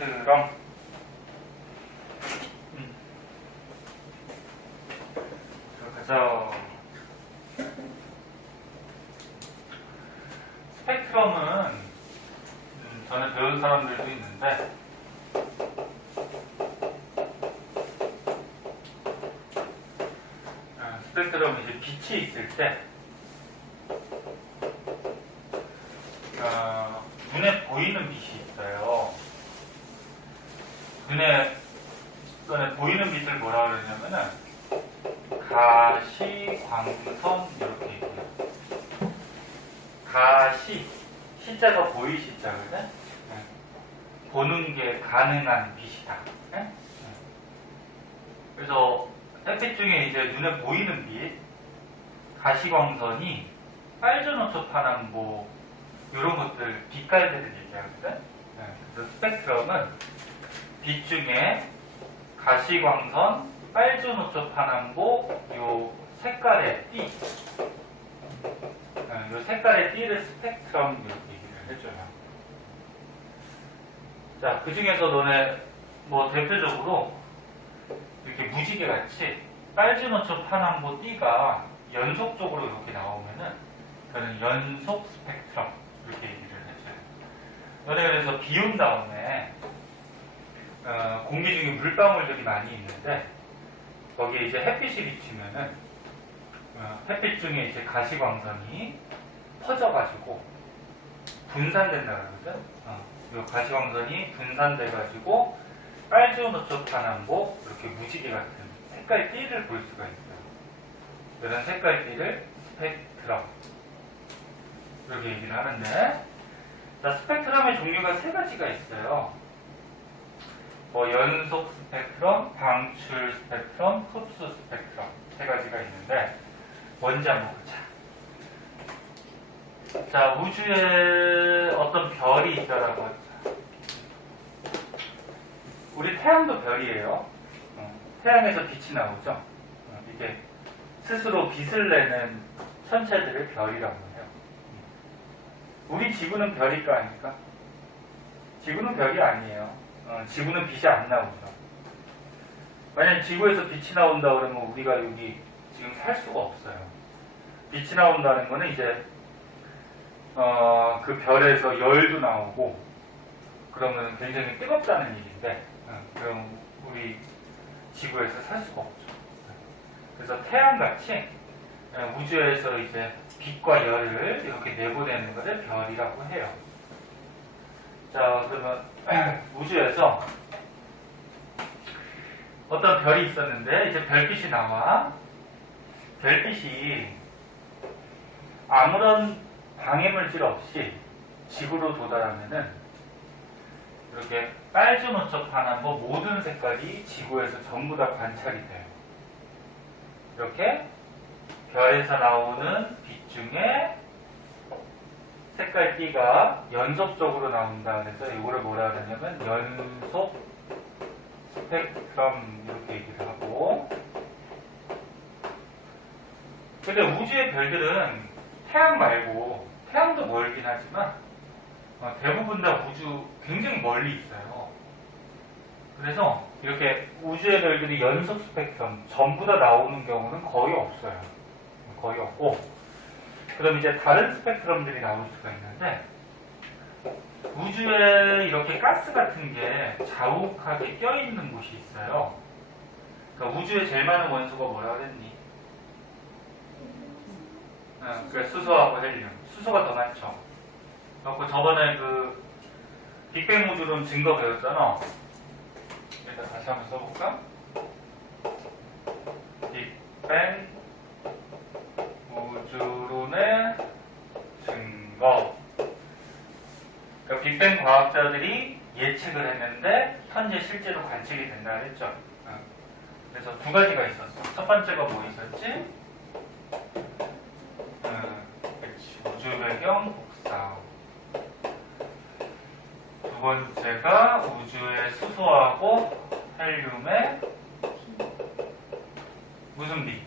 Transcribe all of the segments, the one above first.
스펙트럼. 그래서 스펙트럼은 전에 배운 사람들도 있는데 스펙트럼은 이제 빛이 있을 때 눈에 보이는 빛이 있어요. 눈에 보이는 빛을 뭐라 그러냐면은 가시광선 이렇게 얘기해요. 가시, 시자가 보이시자 그래? 보는 게 가능한 빛이다. 네? 그래서 햇빛 중에 이제 눈에 보이는 빛, 가시광선이 빨주노초 파남보 이런 것들 빛깔들을 얘기하거든. 그래서 스펙트럼은 빛 중에 가시광선, 빨주노초 파남보 요 색깔의 띠, 요 색깔의 띠를 스펙트럼 이렇게 얘기를 해줘요. 자, 그 중에서 너네 뭐 대표적으로 이렇게 무지개 같이 빨주노초 파남보 띠가 연속적으로 이렇게 나오면은 그거는 연속 스펙트럼 이렇게 얘기를 해줘요. 너네 그래서 비 온 다음에 공기 중에 물방울들이 많이 있는데 거기에 이제 햇빛이 비치면은 햇빛 중에 이제 가시광선이 퍼져가지고 분산된다 그러거든. 이 가시광선이 분산돼가지고 빨주노초 파남보 이렇게 무지개 같은 색깔 띠를 볼 수가 있어요. 이런 색깔 띠를 스펙트럼 이렇게 얘기를 하는데, 자, 스펙트럼의 종류가 세 가지가 있어요. 뭐 연속 스펙트럼, 방출 스펙트럼, 흡수 스펙트럼 세 가지가 있는데 먼저 한번 보자. 자, 우주에 어떤 별이 있다라고 하자. 우리 태양도 별이에요. 태양에서 빛이 나오죠. 이게 스스로 빛을 내는 천체들을 별이라고 해요. 우리 지구는 별일까 아닐까? 지구는 별이 아니에요. 지구는 빛이 안 나오죠. 만약 지구에서 빛이 나온다 그러면 우리가 여기 지금 살 수가 없어요. 빛이 나온다는 거는 이제 그 별에서 열도 나오고 그러면 굉장히 뜨겁다는 일인데 그럼 우리 지구에서 살 수가 없죠. 그래서 태양같이 우주에서 이제 빛과 열을 이렇게 내보내는 것을 별이라고 해요. 자, 그러면 우주에서 어떤 별이 있었는데 이제 별빛이 나와. 별빛이 아무런 방해물질 없이 지구로 도달하면은 이렇게 빨주노초 파남보 모든 색깔이 지구에서 전부 다 관찰이 돼요. 이렇게 별에서 나오는 빛 중에 색깔 띠가 연속적으로 나온다. 그래서 이거를 뭐라 그러냐면 연속 스펙트럼 이렇게 얘기를 하고. 근데 우주의 별들은 태양 말고, 태양도 멀긴 하지만 대부분 다 우주 굉장히 멀리 있어요. 그래서 이렇게 우주의 별들이 연속 스펙트럼 전부 다 나오는 경우는 거의 없어요. 거의 없고, 그럼 이제 다른 스펙트럼들이 나올 수가 있는데, 우주에 이렇게 가스 같은 게 자욱하게 껴있는 곳이 있어요. 그러니까 우주에 제일 많은 원소가 뭐라 그랬니? 그래, 수소하고 헬륨. 수소가 더 많죠. 그래서 저번에 그 빅뱅 우주론 증거 배웠잖아. 일단 다시 한번 써볼까? 빅뱅 우주론의 증거. 그러니까 빅뱅 과학자들이 예측을 했는데 현재 실제로 관측이 된다 했죠. 그래서 두 가지가 있었어. 첫 번째가 뭐 있었지? 우주 배경 복사. 두 번째가 우주의 수소하고 헬륨의 무슨 비?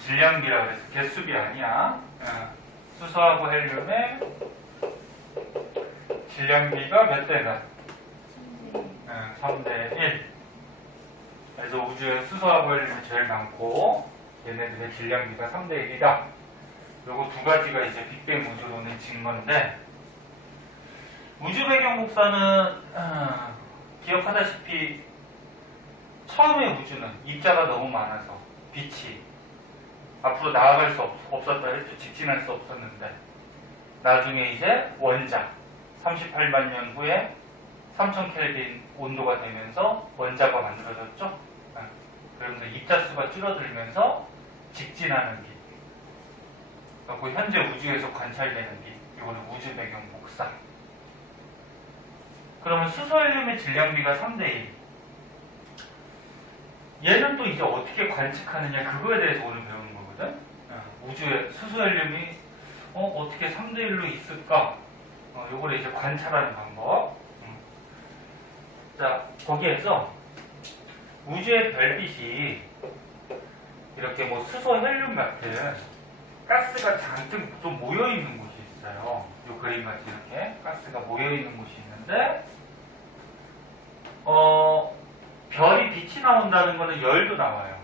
질량비라 그래서 개수비 아니야. 수소하고 헬륨의 질량비가 몇 대다? 3대 1. 그래서 우주에 수소하고 헬륨이 제일 많고 얘네들의 질량비가 3대 1이다. 요거 두 가지가 이제 빅뱅 우주론의 증거인데, 우주 배경 복사는 기억하다시피 처음에 우주는 입자가 너무 많아서 빛이 앞으로 나아갈 수 없었다 했죠. 직진할 수 없었는데, 나중에 이제 원자 38만 년 후에 3000켈빈 온도가 되면서 원자가 만들어졌죠. 그러면서 입자 수가 줄어들면서 직진하는 빛. 그리고 현재 우주에서 관찰되는 빛. 이거는 우주 배경 복사. 그러면 수소헬륨의 질량비가 3대 1. 얘는 또 이제 어떻게 관측하느냐, 그거에 대해서 오늘 배우는 거거든. 우주에 수소헬륨이 어떻게 3대 1로 있을까? 요거를 이제 관찰하는 방법. 자, 거기에서 우주의 별빛이 이렇게 뭐 수소, 헬륨 같은 가스가 잔뜩 좀 모여있는 곳이 있어요. 요 그림 같이 이렇게 가스가 모여있는 곳이 있는데, 별이 빛이 나온다는 거는 열도 나와요.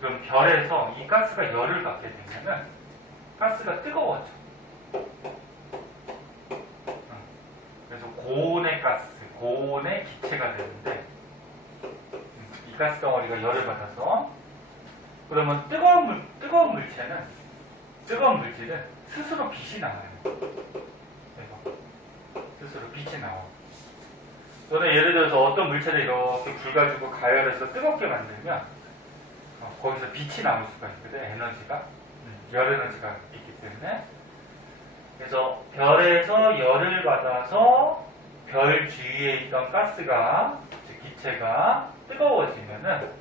그럼 별에서 이 가스가 열을 받게 되면은 가스가 뜨거워져. 그래서 고온의 가스, 고온의 기체가 되는데, 이 가스 덩어리가 열을 받아서, 그러면 뜨거운 물질은 스스로 빛이 나와요. 스스로 빛이 나와. 저는 예를 들어서 어떤 물체를 이렇게 불 가지고 가열해서 뜨겁게 만들면 거기서 빛이 나올 수가 있거든. 에너지가, 열 에너지가 있기 때문에. 그래서 별에서 열을 받아서 별 주위에 있던 가스가, 즉 기체가 뜨거워지면은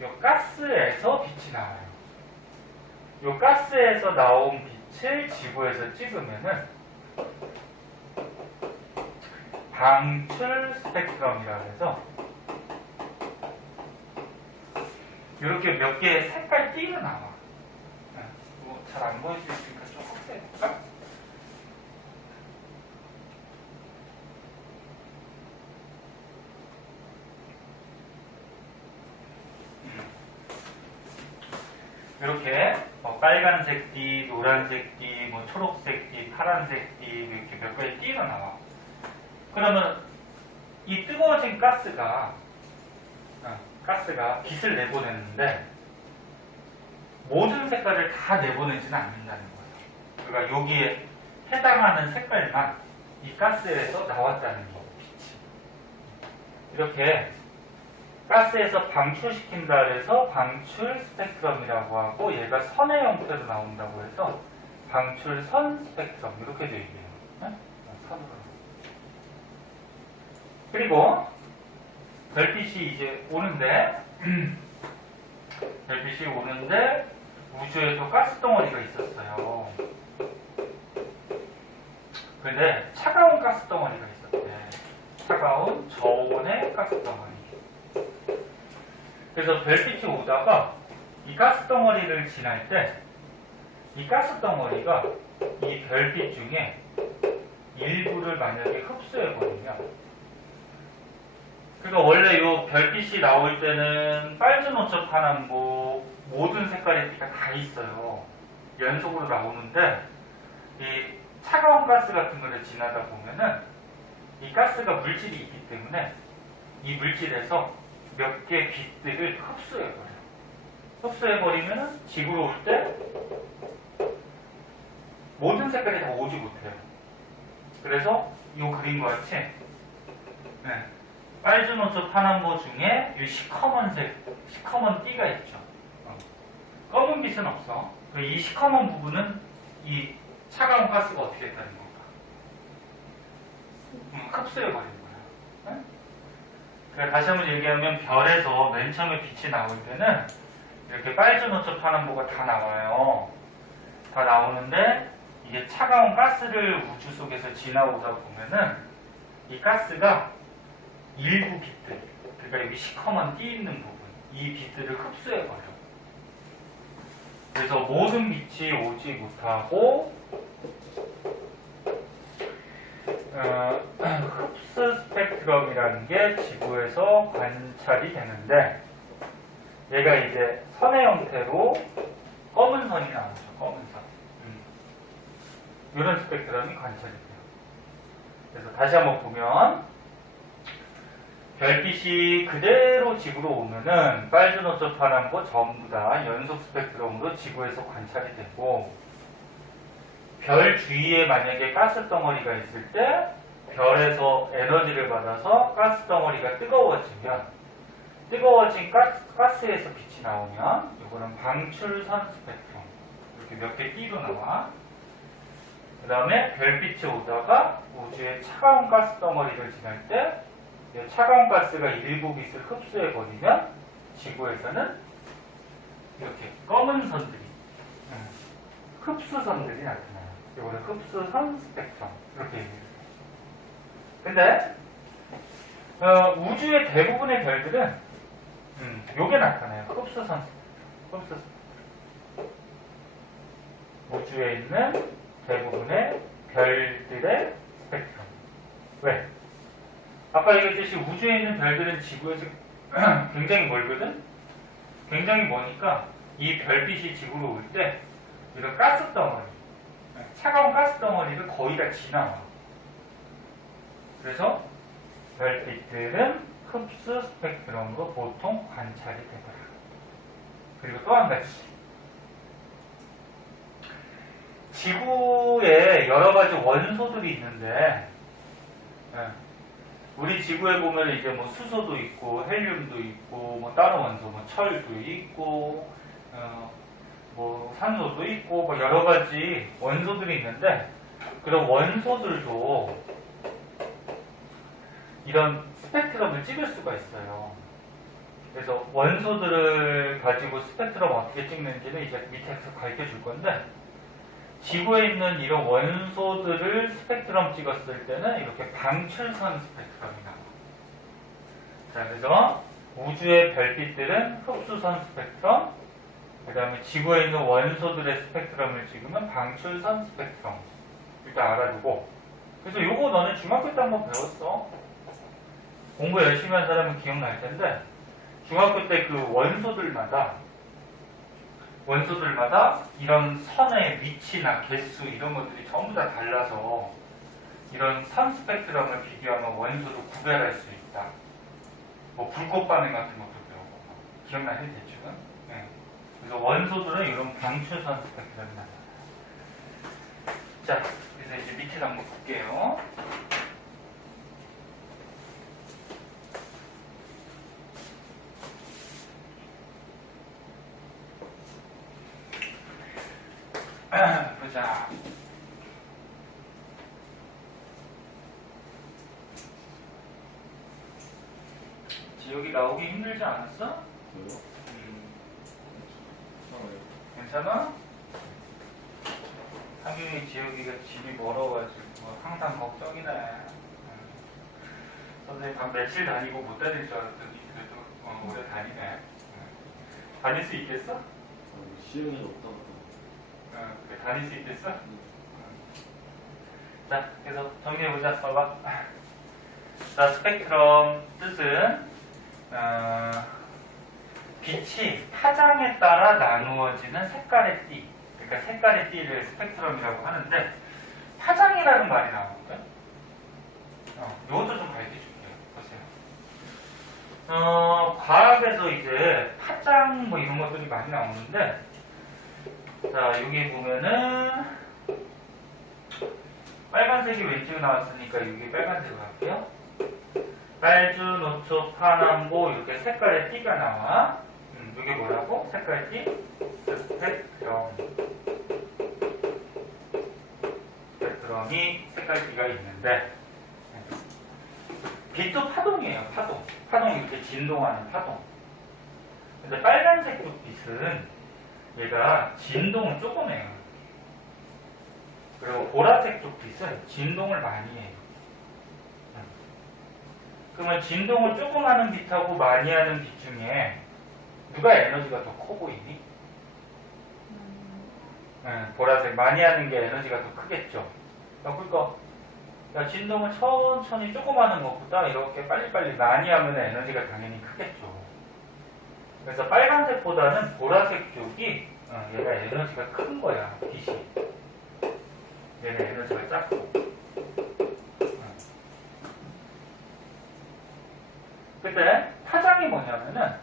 이 가스에서 빛이 나와요. 이 가스에서 나온 빛을 지구에서 찍으면은 방출 스펙트럼이라고 해서 이렇게 몇 개의 색깔 띠가 나와. 잘 안 보일 수 있으니까 좀 확대해볼까? 이렇게 빨간색 띠, 노란색 띠, 뭐 초록색 띠, 파란색 띠, 이렇게 몇 개의 띠가 나와. 그러면 이 뜨거워진 가스가 빛을 내보내는데 모든 색깔을 다 내보내지는 않는다는 거예요. 그러니까 여기에 해당하는 색깔만 이 가스에서 나왔다는 거, 빛이. 이렇게 가스에서 방출시킨다 해서 방출 스펙트럼이라고 하고, 얘가 선의 형태로 나온다고 해서 방출선 스펙트럼, 이렇게 되어 있네요. 선으로. 그리고 별빛이 이제 오는데 별빛이 오는데 우주에도 가스 덩어리가 있었어요. 근데 차가운 가스 덩어리가 있었대. 차가운 저온의 가스 덩어리. 그래서 별빛이 오다가 이 가스 덩어리를 지날 때 이 가스 덩어리가 이 별빛 중에 일부를 만약에 흡수해버리면, 그러니까 원래 이 별빛이 나올 때는 빨주노초 파남보 모든 색깔의 빛가 다 있어요. 연속으로 나오는데, 이 차가운 가스 같은 거를 지나다 보면은 이 가스가 물질이 있기 때문에 이 물질에서 몇 개 빛들을 흡수해버려요. 흡수해버리면 지구로 올 때 모든 색깔이 다 오지 못해요. 그래서 이 그림과 같이 빨주노초 파남보 중에 이 시커먼 띠가 있죠. 검은 빛은 없어. 이 시커먼 부분은 이 차가운 가스가 어떻게 했다는 건가? 흡수해버린 거야. 그러니까 다시 한번 얘기하면 별에서 맨 처음에 빛이 나올 때는 이렇게 빨주노초 파남보가 다 나와요. 다 나오는데 이게 차가운 가스를 우주 속에서 지나오다 보면은 이 가스가 일부 빛들, 그러니까 여기 시커먼 띠 있는 부분, 이 빛들을 흡수해버려. 그래서 모든 빛이 오지 못하고 스펙트럼이라는 게 지구에서 관찰이 되는데 얘가 이제 선의 형태로 검은 선이 나오죠. 검은 선. 이런 스펙트럼이 관찰이 돼요. 그래서 다시 한번 보면 별빛이 그대로 지구로 오면은 빨주, 노초, 파란보 전부 다 연속 스펙트럼으로 지구에서 관찰이 되고 별 주위에 만약에 가스 덩어리가 있을 때 별에서 에너지를 받아서 가스 덩어리가 뜨거워지면 뜨거워진 가스에서 빛이 나오면 이거는 방출선 스펙트럼 이렇게 몇 개 띠로 나와. 그 다음에 별빛이 오다가 우주에 차가운 가스 덩어리를 지날 때 차가운 가스가 일부 빛을 흡수해버리면 지구에서는 이렇게 검은 선들이 흡수선들이 나타나요. 이거는 흡수선 스펙트럼 이렇게 얘기해요. 근데 우주의 대부분의 별들은 요게 나타나요. 흡수선 스펙트럼. 우주에 있는 대부분의 별들의 스펙트럼. 왜? 아까 얘기했듯이 우주에 있는 별들은 지구에서 굉장히 멀거든? 굉장히 머니까 이 별빛이 지구로 올 때 이런 가스 덩어리, 차가운 가스 덩어리를 거의 다 지나와. 그래서 별빛들은 흡수 스펙트럼으로 보통 관찰이 되더라. 그리고 또 한 가지. 지구에 여러 가지 원소들이 있는데, 우리 지구에 보면 이제 뭐 수소도 있고, 헬륨도 있고, 뭐 다른 원소, 뭐 철도 있고, 뭐 산소도 있고, 뭐 여러 가지 원소들이 있는데, 그런 원소들도 이런 스펙트럼을 찍을 수가 있어요. 그래서 원소들을 가지고 스펙트럼 어떻게 찍는지는 이제 밑에서 가르쳐 줄 건데, 지구에 있는 이런 원소들을 스펙트럼 찍었을 때는 이렇게 방출선 스펙트럼이 나와요. 자, 그래서 우주의 별빛들은 흡수선 스펙트럼, 그 다음에 지구에 있는 원소들의 스펙트럼을 찍으면 방출선 스펙트럼. 일단 알아두고. 그래서 요거 너는 중학교 때 한번 배웠어. 공부 열심히 한 사람은 기억날 텐데, 중학교 때 그 원소들마다 이런 선의 위치나 개수 이런 것들이 전부 다 달라서 이런 선 스펙트럼을 비교하면 원소도 구별할 수 있다. 뭐 불꽃 반응 같은 것도 배우고 기억나니 대충은? 네. 그래서 원소들은 이런 방출선 스펙트럼이 나타나요. 자, 그래서 이제 밑에 한번 볼게요. 보자. 지옥이 나오기 힘들지 않았어? 괜찮아? 상균이 지옥이가 집이 멀어가지고 항상 걱정이네. 선생님 한 며칠 다니고 못 다닐 줄 알았더니 그래도 오래 다니네. 다닐 수 있겠어? 시흥이 없다고. 그래, 다닐 수 있겠어? 자, 그래서 정리해보자. 써봐. 자, 스펙트럼 뜻은 빛이 파장에 따라 나누어지는 색깔의 띠. 그러니까 색깔의 띠를 스펙트럼이라고 하는데 파장이라는 말이 나오거든. 이것도 좀 가르쳐줄게요. 보세요. 과학에서 이제 파장 뭐 이런 것들이 많이 나오는데, 자, 여기 보면은 빨간색이 왼쪽에 나왔으니까 여기 빨간색으로 할게요. 빨주, 노초, 파남보 이렇게 색깔의 띠가 나와. 이게 뭐라고? 색깔 띠? 스펙트럼. 스펙트럼이 색깔 띠가 있는데 빛도 파동이에요. 파동 이렇게 진동하는 파동. 근데 빨간색 빛은 얘가 진동을 조금 해요. 그리고 보라색 빛은 진동을 많이 해요. 그러면 진동을 조금 하는 빛하고 많이 하는 빛 중에 누가 에너지가 더 커 보이니? 보라색 많이 하는 게 에너지가 더 크겠죠. 그러니까 그러니까 진동을 천천히 조금 하는 것보다 이렇게 빨리빨리 많이 하면 에너지가 당연히 크겠죠. 그래서 빨간색보다는 보라색 쪽이 얘가 에너지가 큰 거야, 빛이. 얘는 에너지가 작고. 근데 파장이 뭐냐면은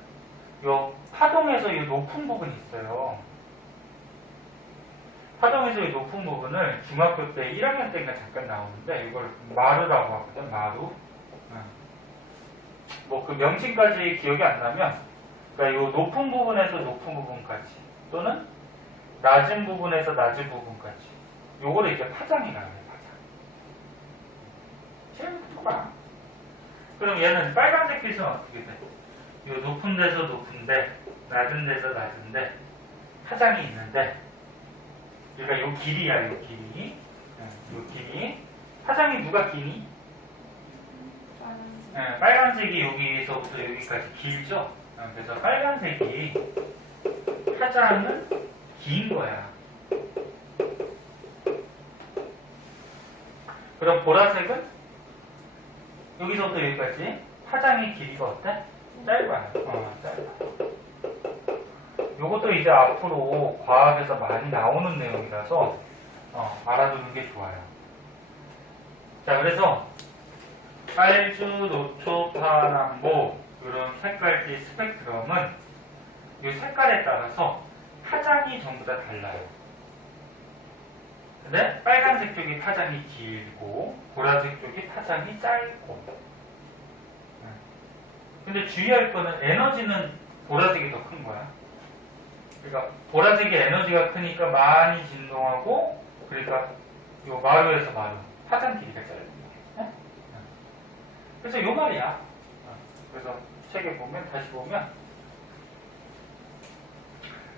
요 파동에서 이 높은 부분이 있어요. 파동에서 이 높은 부분을 중학교 때 1학년 때인가 잠깐 나오는데 이걸 마루라고 하거든. 마루. 뭐 그 명칭까지 기억이 안 나면 그러니까 이 높은 부분에서 높은 부분까지 또는 낮은 부분에서 낮은 부분까지 요거를 이제 파장이라고 해요. 파장. 재밌어 봐. 그럼 얘는 빨간색 빛은 어떻게 돼? 요 높은 데서 높은데 낮은 데서 낮은데 파장이 있는데 그러니까 요 길이야, 요 길이. 요 길이. 파장이 누가 기니? 네, 빨간색이 여기서부터 여기까지 길죠? 그래서 빨간색이 파장은 긴 거야. 그럼 보라색은 여기서부터 여기까지 파장의 길이가 어때? 짧아요. 짧아. 요것도 이제 앞으로 과학에서 많이 나오는 내용이라서 알아두는 게 좋아요. 자, 그래서 빨주, 노초, 파남보 이런 색깔지 스펙트럼은 이 색깔에 따라서 파장이 전부 다 달라요. 근데 빨간색 쪽이 파장이 길고 보라색 쪽이 파장이 짧고. 근데 주의할 거는 에너지는 보라색이 더 큰 거야. 그러니까 보라색이 에너지가 크니까 많이 진동하고 그러니까 요 마루에서 마루 파장 길이가 짧은 거야. 그래서 요 말이야. 그래서 책에 보면 다시 보면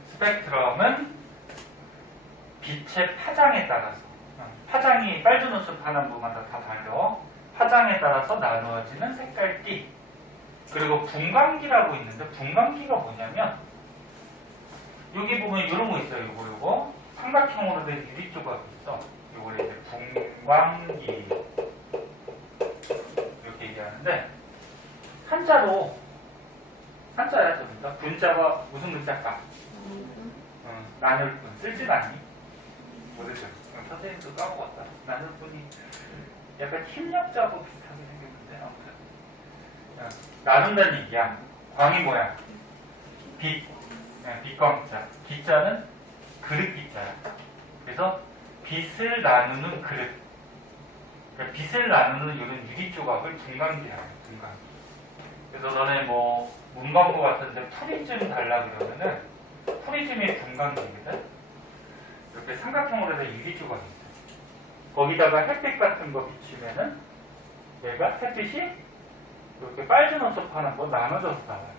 스펙트럼은 빛의 파장에 따라서 파장이 빨주노초 파남보마다 다 달려 파장에 따라서 나누어지는 색깔띠 그리고 분광기라고 있는데 분광기가 뭐냐면 여기 보면 이런 거 있어요. 요거 삼각형으로 된 유리 조각이 있어. 요걸 이제 분광기 이렇게 얘기하는데 한자야 좀 분자가 무슨 글자일까? 나눌분 쓸진 않니? 모르죠. 선생님도 까먹었다. 나눌분이 약간 힘력자하고 비슷하게 생겼는데 아무튼 나눈다는 얘기야. 광이 뭐야? 빛광자. 기자는 그릇 기자야. 그래서 빛을 나누는 그릇. 그러니까 빛을 나누는 이런 유리 조각을 분광기라고 해요. 분광기. 그래서 너네 뭐 문광고 같은데 프리즘 달라 그러면은 프리즘이 분광기거든. 이렇게 삼각형으로 된 유리 조각이 있어요. 거기다가 햇빛 같은 거 비추면은 얘가 햇빛이 이렇게 빨주노초 파는 거 나눠져서 나와요.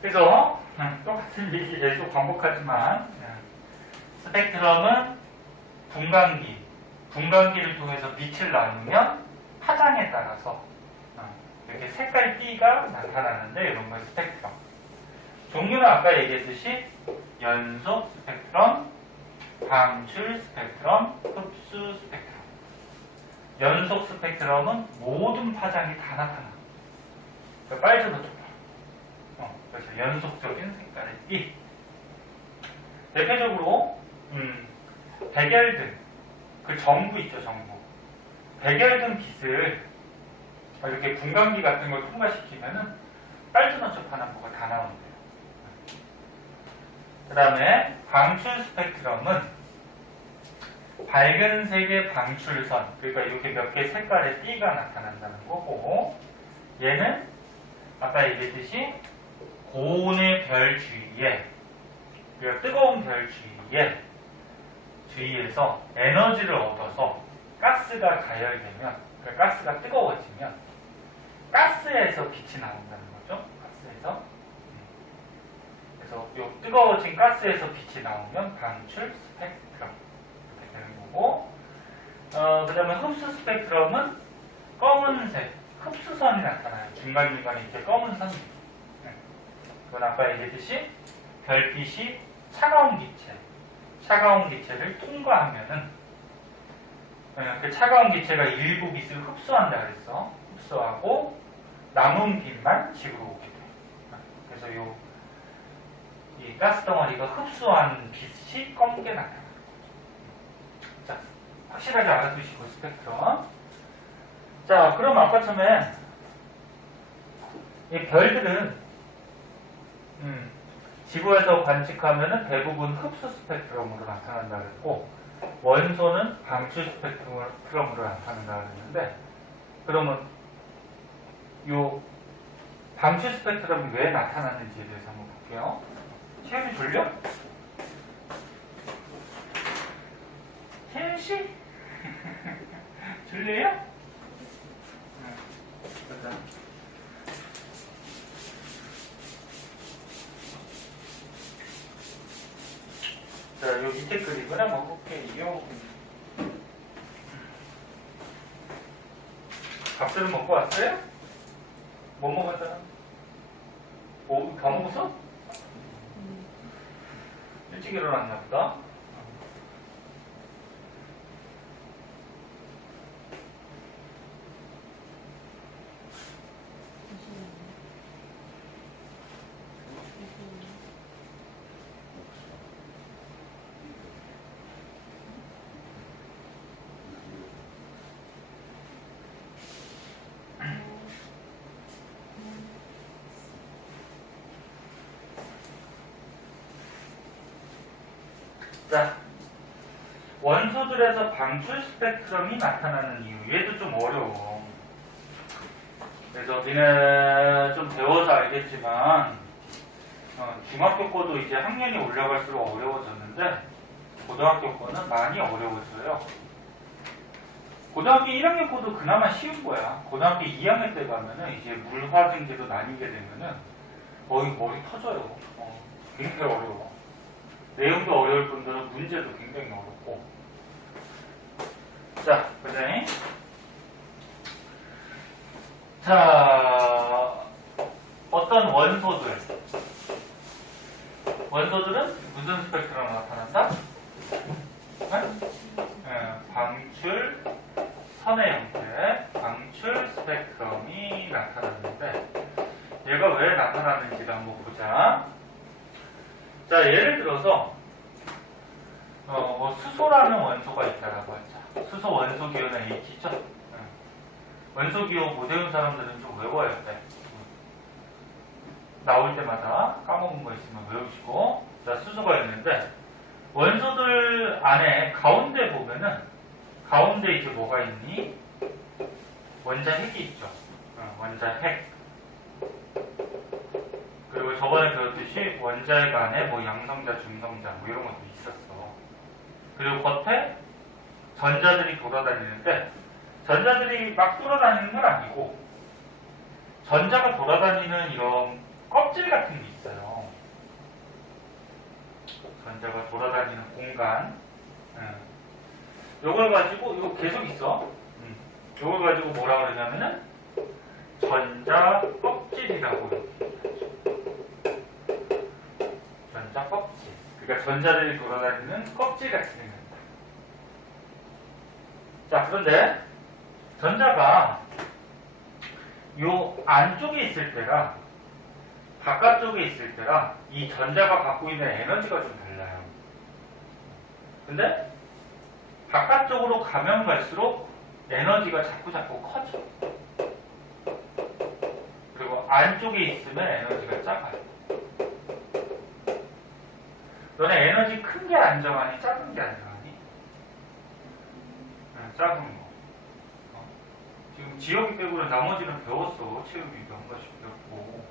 그래서 똑같은 얘기 계속 반복하지만 스펙트럼은 분광기를 통해서 빛을 나누면 파장에 따라서 이렇게 색깔 띠가 나타나는데 이런 걸 스펙트럼. 종류는 아까 얘기했듯이 연속 스펙트럼, 방출 스펙트럼, 흡수 스펙트럼. 연속 스펙트럼은 모든 파장이 다 나타나. 그러니까 빨주노초 그래서 연속적인 색깔의 띠. 대표적으로 백열등, 그 전구 있죠, 전구. 백열등 빛을 이렇게 분광기 같은 걸 통과시키면은 빨주노초 파남보가 다 나오는데요. 그 다음에 방출 스펙트럼은 밝은 색의 방출선, 그러니까 이렇게 몇 개 색깔의 띠가 나타난다는 거고, 얘는 아까 얘기했듯이 고온의 별 주위에, 그러니까 뜨거운 별 주위에서 에너지를 얻어서 가스가 가열되면, 그러니까 가스가 뜨거워지면 가스에서 빛이 나온다는 거죠. 가스에서. 그래서 이 뜨거워진 가스에서 빛이 나오면 방출 스펙트럼 이렇게 되는 거고, 그 다음에 흡수 스펙트럼은 검은색 흡수선이 나타나요. 중간중간에 이렇게 검은 선이. 그건 아까 얘기했듯이 별빛이 차가운 기체를 통과하면은 그 차가운 기체가 일부 빛을 흡수한다 그랬어. 흡수하고 남은 빛만 지구로 오게 돼. 그래서 이 가스 덩어리가 흡수한 빛이 검게 나타나. 자, 확실하게 알아두시고 스펙트럼. 자, 그럼 아까 처음에 이 별들은 지구에서 관측하면 대부분 흡수 스펙트럼으로 나타난다 그랬고 원소는 방출 스펙트럼으로 나타난다 그랬는데 그러면 요 방출 스펙트럼이 왜 나타나는지에 대해서 한번 볼게요. 시험이 졸려? 태연씨? 졸려요? 맞아. 자, 요 밑에 그림을 한번 볼게요. 밥들은 먹고 왔어요? 뭐 먹었잖아? 오, 다 먹었어? 일찍 일어났나 보다. 자, 원소들에서 방출 스펙트럼이 나타나는 이유. 얘도 좀 어려워. 그래서 니네 좀 배워서 알겠지만 중학교 거도 이제 학년이 올라갈수록 어려워졌는데 고등학교 거는 많이 어려워져요. 고등학교 1학년 거도 그나마 쉬운 거야. 고등학교 2학년 때 가면은 이제 물화생제도 나뉘게 되면은 거의 머리 터져요. 굉장히 어려워. 내용도 어려울 뿐더러 문제도 굉장히 어렵고. 자, 그다음에 자, 어떤 원소들은 무슨 스펙트럼으로 나타난다? 방출 선의 형태, 방출 스펙트럼이 나타났는데 얘가 왜 나타나는지를 한번 보자. 자, 예를 들어서 수소라는 원소가 있다라고 하자. 수소 원소 기호는 H죠. 원소 기호 못 외운 사람들은 좀 외워야 돼. 나올 때마다 까먹은 거 있으면 외우시고. 자, 수소가 있는데 원소들 안에 가운데 보면은 가운데 이제 뭐가 있니? 원자핵이 있죠. 원자핵. 그리고 저번에 배웠듯이 원자핵 안에 뭐 양성자, 중성자 뭐 이런 것도 있었어. 그리고 겉에 전자들이 돌아다니는데 전자들이 막 돌아다니는 건 아니고 전자가 돌아다니는 이런 껍질 같은 게 있어요. 전자가 돌아다니는 공간. 요걸 가지고 이거 계속 있어. 요걸 가지고 뭐라 그러냐면은 전자 껍질이라고 이렇게 얘기하죠. 전자 껍질. 그러니까 전자들이 돌아다니는 껍질 같이 생긴다. 자, 그런데 전자가 요 안쪽에 있을 때랑 바깥쪽에 있을 때랑 이 전자가 갖고 있는 에너지가 좀 달라요. 근데 바깥쪽으로 가면 갈수록 에너지가 자꾸 커져. 그리고 안쪽에 있으면 에너지가 작아요. 너네 에너지 큰 게 안정하니 작은 게 안정하니? 작은 거. 지금 지역이 빼고는 나머지는 배웠어. 체육이도 한 번씩 배웠고.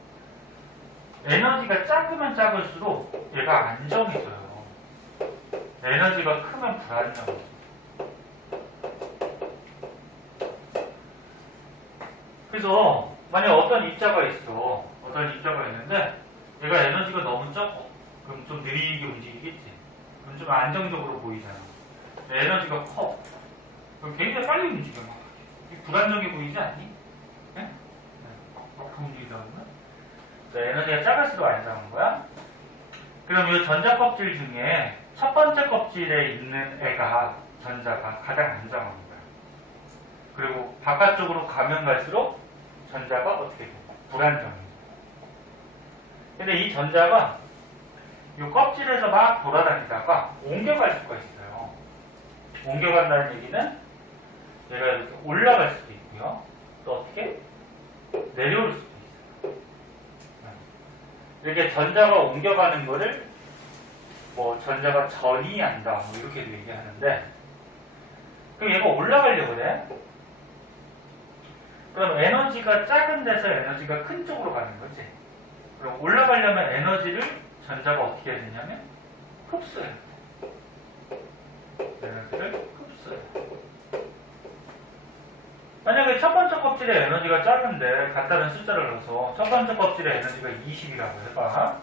에너지가 작으면 작을수록 얘가 안정해져요. 에너지가 크면 불안정해져. 그래서 만약 어떤 입자가 있어. 어떤 입자가 있는데 얘가 에너지가 너무 적어. 그럼 좀 느리게 움직이겠지. 그럼 좀 안정적으로 보이잖아. 에너지가 커. 그럼 굉장히 빨리 움직여. 불안정해 보이지 않니? 네? 막 움직이다 보면. 에너지가 작을수록 안정한 거야. 그럼 이 전자 껍질 중에 첫 번째 껍질에 있는 애가 전자가 가장 안정한 거야. 바깥쪽으로 가면 갈수록 전자가 어떻게 돼요? 불안정해져요. 근데 이 전자가 이 껍질에서 막 돌아다니다가 옮겨갈 수가 있어요. 옮겨간다는 얘기는 얘가 이렇게 올라갈 수도 있고요. 또 어떻게? 내려올 수도 있어요. 이렇게 전자가 옮겨가는 거를 뭐 전자가 전이한다 뭐 이렇게도 얘기하는데, 그럼 얘가 올라가려고 그래. 그럼 에너지가 작은 데서 에너지가 큰 쪽으로 가는 거지. 그럼 올라가려면 에너지를 전자가 어떻게 해야 되냐면 흡수해야 돼. 에너지를 흡수해야 돼. 만약에 첫 번째 껍질에 에너지가 작은데 간단한 숫자를 넣어서 첫 번째 껍질에 에너지가 20이라고 해봐.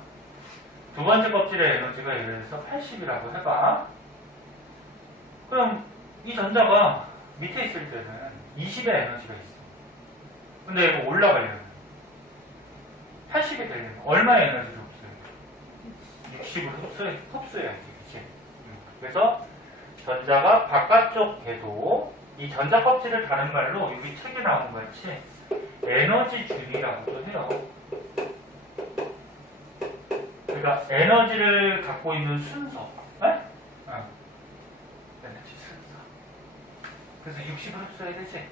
두 번째 껍질에 에너지가 예를 들어서 80이라고 해봐. 그럼 이 전자가 밑에 있을 때는 20의 에너지가 있어. 근데 이거 올라가려면 80이 되려면 얼마의 에너지를 흡수해야 돼? 60을 흡수해야지. 그치? 그래서 전자가 바깥쪽 궤도, 이 전자 껍질을 다른 말로 여기 책에 나온 것 같이 에너지 준이라고도 해요. 그러니까 에너지를 갖고 있는 순서. 네? 에너지 순서. 그래서 60을 흡수해야 되지.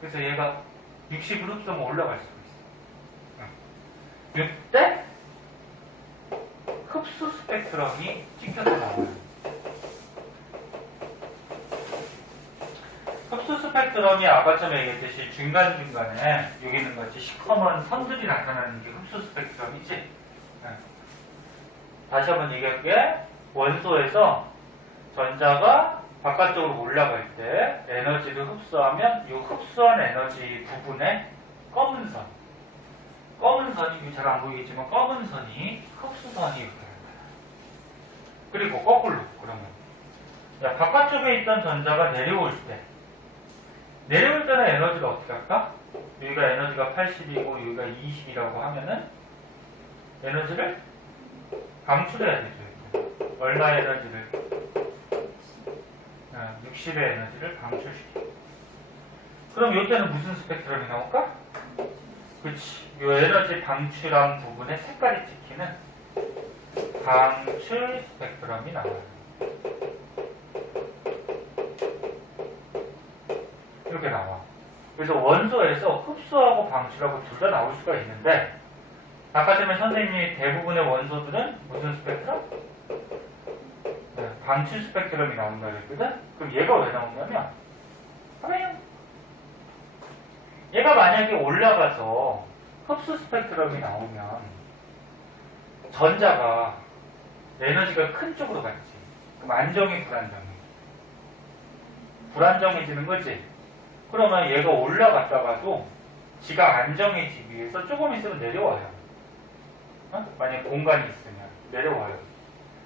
그래서 얘가 60을 흡수하면 올라갈 수가 있어. 이때 흡수 스펙트럼이 찍혀서 나와요. 흡수 스펙트럼이 아까 전에 얘기했듯이 중간중간에 여기 있는 같이 시커먼 선들이 나타나는 게 흡수 스펙트럼이지. 다시 한번 얘기할게. 원소에서 전자가 바깥쪽으로 올라갈 때 에너지를 흡수하면 이 흡수한 에너지 부분에 검은 선이 잘 안 보이겠지만 검은 선이 흡수선이 이렇게 됩니다. 그리고 거꾸로 그러면 바깥쪽에 있던 전자가 내려올 때는 에너지가 어떻게 할까? 여기가 에너지가 80이고 여기가 20이라고 하면은 에너지를 방출해야 되죠. 얼마의 에너지를? 60의 에너지를 방출시켜. 그럼 이때는 무슨 스펙트럼이 나올까? 그치. 이 에너지 방출한 부분에 색깔이 찍히는 방출 스펙트럼이 나와요. 이렇게 나와. 그래서 원소에서 흡수하고 방출하고 둘 다 나올 수가 있는데, 아까 전에 선생님이 대부분의 원소들은 무슨 스펙트럼? 방출 스펙트럼이 나온다 그랬거든? 그럼 얘가 왜 나오냐면, 얘가 만약에 올라가서 흡수 스펙트럼이 나오면 전자가 에너지가 큰 쪽으로 갔지. 그럼 안정이 불안정해지는 거지. 그러면 얘가 올라갔다가도 지가 안정해지기 위해서 조금 있으면 내려와요. 만약에 공간이 있으면 내려와요.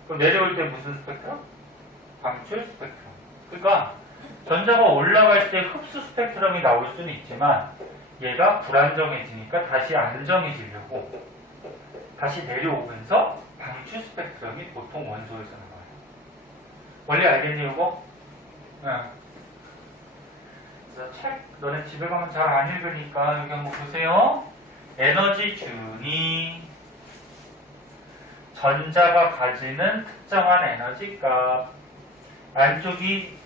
그럼 내려올 때 무슨 스펙트럼? 방출 스펙트럼. 그러니까 전자가 올라갈 때 흡수 스펙트럼이 나올 수는 있지만 얘가 불안정해지니까 다시 안정해지려고 다시 내려오면서 방출 스펙트럼이 보통 원소에서 나와요. 원래 알겠니 이거? 그래서 책 너네 집에 가면 잘 안 읽으니까 여기 한번 보세요. 에너지 준이 전자가 가지는 특정한 에너지 값. 안쪽이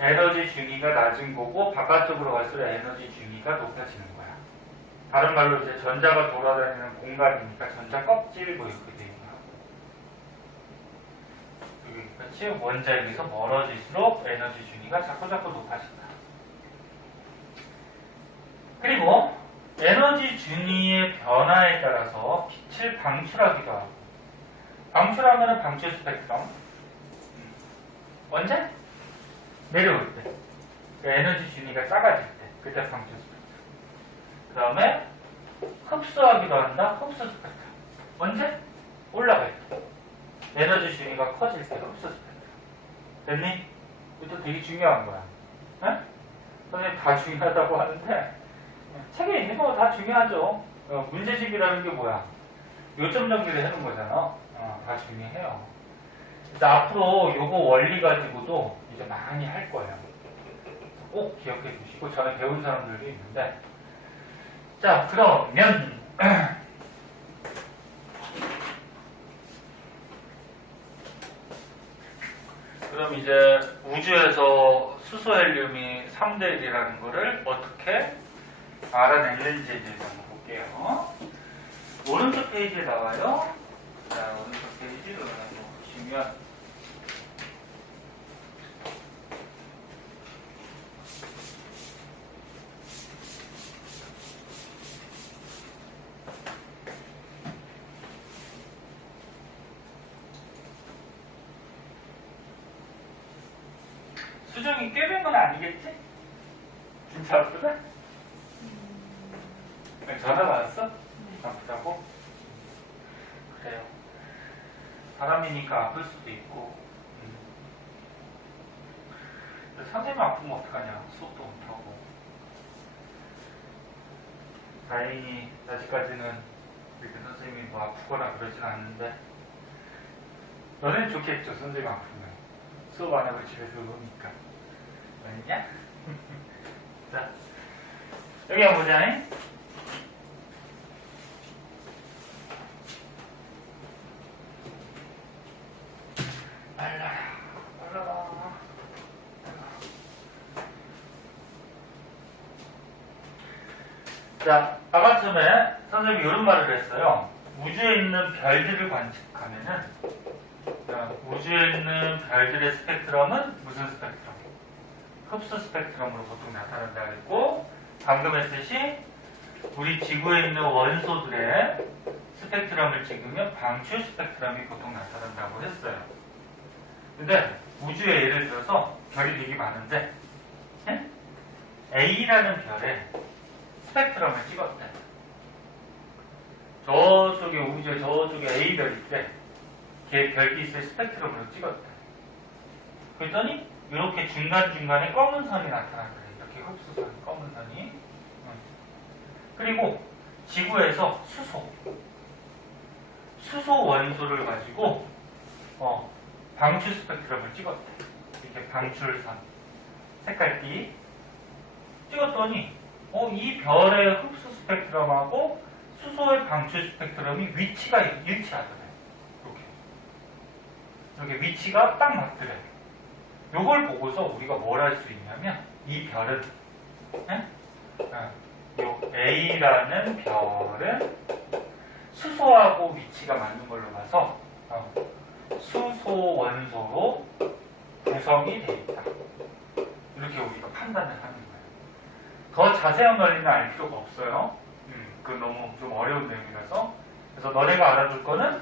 에너지 중위가 낮은 거고 바깥쪽으로 갈수록 에너지 중위가 높아지는 거야. 다른 말로 이제 전자가 돌아다니는 공간이니까 전자 껍질 뭐 이렇게 되어 있는 거고. 여기 같이 원자에서 멀어질수록 에너지 중위가 자꾸 높아진다. 그리고 에너지 준위의 변화에 따라서 빛을 방출하기도 하고. 방출하면 방출 스펙트럼. 언제? 내려올 때. 에너지 준위가 작아질 때. 그때 방출 스펙트럼. 그 다음에 흡수하기도 한다. 흡수 스펙트럼. 언제? 올라갈 때. 에너지 준위가 커질 때 흡수 스펙트럼. 됐니? 이것도 되게 중요한 거야. 에? 선생님 다 중요하다고 하는데 책에 있는 거 다 중요하죠. 문제집이라는 게 뭐야? 요점 정리를 해놓은 거잖아. 다 중요해요. 그래서 앞으로 요거 원리 가지고도 이제 많이 할 거예요. 꼭 기억해 주시고 전에 배운 사람들도 있는데 자 그러면 그럼 이제 우주에서 수소 헬륨이 3대 1이라는 거를 어떻게 알아냈는지에 대해서 한번 볼게요. 오른쪽 페이지에 나와요. 자, 오른쪽 페이지를 한번 보시면 수정이 꿰맨 건 아니겠지? 진짜 아프다? 전화 받았어? 아프다고? 그래요. 바람이니까 아플 수도 있고. 선생님 아프면 어떡하냐? 수업도 못하고. 다행히 아직까지는 이렇게 선생님이 뭐 아프거나 그러진 않는데 너는 좋겠죠? 선생님 아프면. 수업 안 하고 집에서 노니까. 아니냐? 자, 여기 한번 보자. 자, 아까 처음에 선생님이 이런 말을 했어요. 우주에 있는 별들을 관측하면은, 우주에 있는 별들의 스펙트럼은 무슨 스펙트럼? 흡수 스펙트럼으로 보통 나타난다 그랬고, 방금 했듯이 우리 지구에 있는 원소들의 스펙트럼을 찍으면 방출 스펙트럼이 보통 나타난다고 했어요. 근데 우주에 예를 들어서 별이 되게 많은데 A라는 별에 스펙트럼을 찍었대. 저쪽에 우주에 저쪽에 A별이 있대. 걔 별빛의 스펙트럼으로 찍었대. 그랬더니 이렇게 중간중간에 검은 선이 나타나거든. 이렇게 흡수선, 검은 선이. 그리고 지구에서 수소 원소를 가지고 방출 스펙트럼을 찍었대. 이렇게 방출선, 색깔띠 찍었더니 이 별의 흡수 스펙트럼하고 수소의 방출 스펙트럼이 위치가 일치하더래. 이렇게 위치가 딱 맞더래. 요걸 보고서 우리가 뭘 할 수 있냐면 이 별은 요 A라는 별은 수소하고 위치가 맞는 걸로 봐서 수소 원소로 구성이 되어 있다. 이렇게 우리가 판단을 하는 거예요. 더 자세한 원리는 알 필요가 없어요. 그건 너무 좀 어려운 내용이라서. 그래서 너네가 알아둘 거는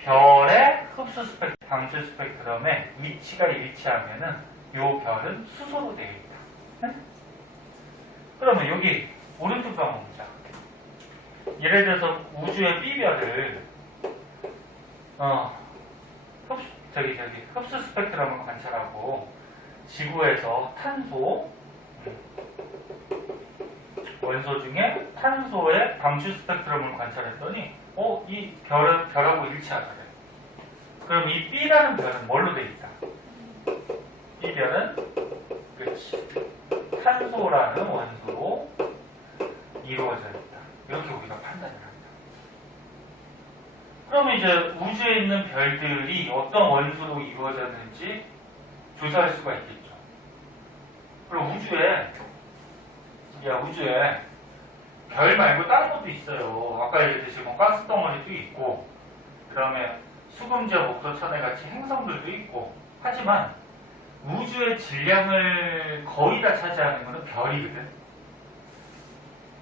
별의 흡수 스펙트럼, 방출 스펙트럼에 위치가 일치하면은 요 별은 수소로 되어 있다. 그러면 여기 오른쪽 방 보자. 예를 들어서 우주의 B별을 흡수 스펙트럼을 관찰하고 지구에서 탄소 원소 중에 탄소의 방출 스펙트럼을 관찰했더니 이 별하고 일치하더래. 그럼 이 B라는 별은 뭘로 되어 있다? 이 별은 그렇지. 탄소라는 원소로 이루어져 있다. 이렇게 우리가 판단을 합니다. 그러면 이제 우주에 있는 별들이 어떤 원소로 이루어졌는지 조사할 수가 있겠죠. 그럼 우주에 별 말고 다른 것도 있어요. 아까 얘기했듯이 뭐 가스덩어리도 있고, 그 다음에 수금지와 목토천에 같이 행성들도 있고, 하지만 우주의 질량을 거의 다 차지하는 것은 별이거든.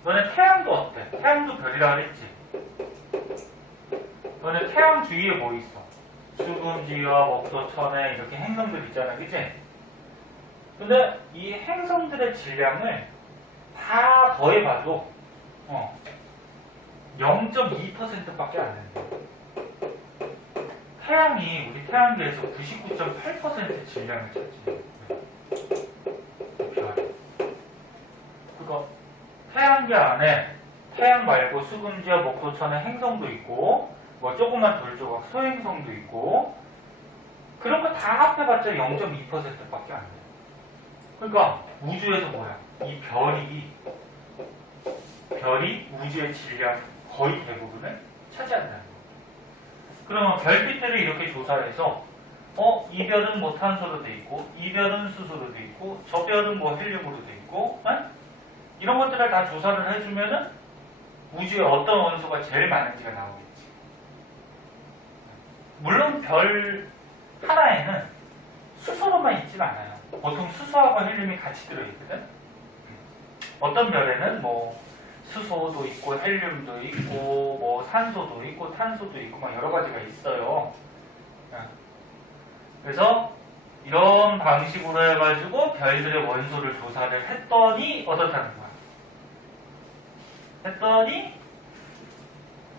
너네 태양도 어때? 태양도 별이라 그랬지? 너네 태양 주위에 뭐 있어? 수금지와 목토천에 이렇게 행성들 있잖아, 그치? 근데 이 행성들의 질량을 다 더해봐도 0.2%밖에 안 된대. 태양이 우리 태양계에서 99.8% 질량을 차지해요. 별이. 그거 태양계 안에 태양 말고 수금지와 목토천의 행성도 있고, 뭐 조그만 돌조각 소행성도 있고, 그런 거 다 합해봤자 0.2%밖에 안 돼요. 그러니까 우주에서 뭐야? 이 별이 우주의 질량 거의 대부분을 차지한다는 거야. 그러면 별빛들을 이렇게 조사해서 이 별은 뭐 탄소로 돼 있고 이 별은 수소로 돼 있고 저 별은 뭐 헬륨으로 돼 있고 이런 것들을 다 조사를 해주면은 우주에 어떤 원소가 제일 많은지가 나오겠지. 물론 별 하나에는 수소로만 있진 않아요. 보통 수소하고 헬륨이 같이 들어있거든. 어떤 별에는 뭐 수소도 있고 헬륨도 있고 뭐 산소도 있고 탄소도 있고 막 여러 가지가 있어요. 그래서 이런 방식으로 해가지고 별들의 원소를 조사를 했더니 어떻다는 거야? 했더니